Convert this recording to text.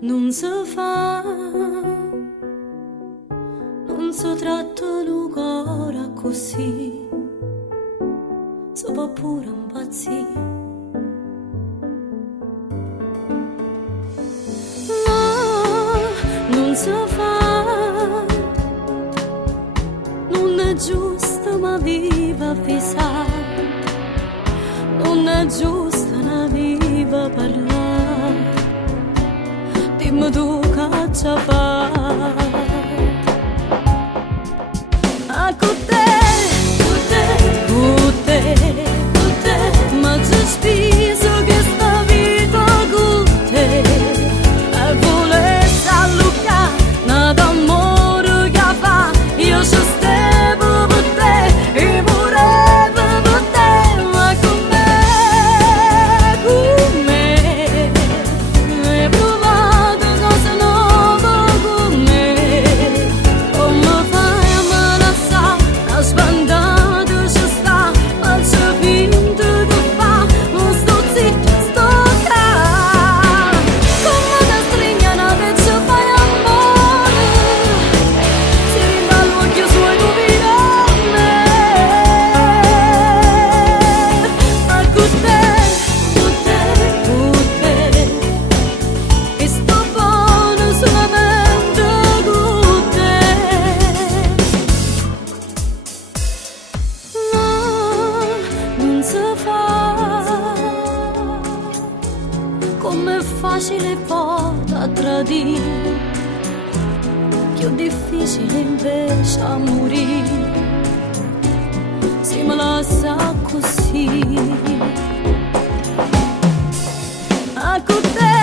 non si fa, non si tratta il cuore così, si può pure impazzire. No, non si fa, non è giusto ma viva avvisare, non è giusto una viva parlare, dimmi tu che ci fai. A con te, ma ci spiso che sta vita con te, e volessi allucare nada amore che fa, io ci stevo per te, e volevo per te, ma con me, hai provato cose nuove con me, come fai a malassare, a sbandare ci sta, ma c'è finto che fa, non sto zitta, sto calma, come te stringiano e ci fai amore, si rimballo occhio suoi tu vieni a me, ma con te, e sto buono solamente con te. No, non si fa, com'è facile poi da tradire, più difficile invece a morire, si me la sa così. A con te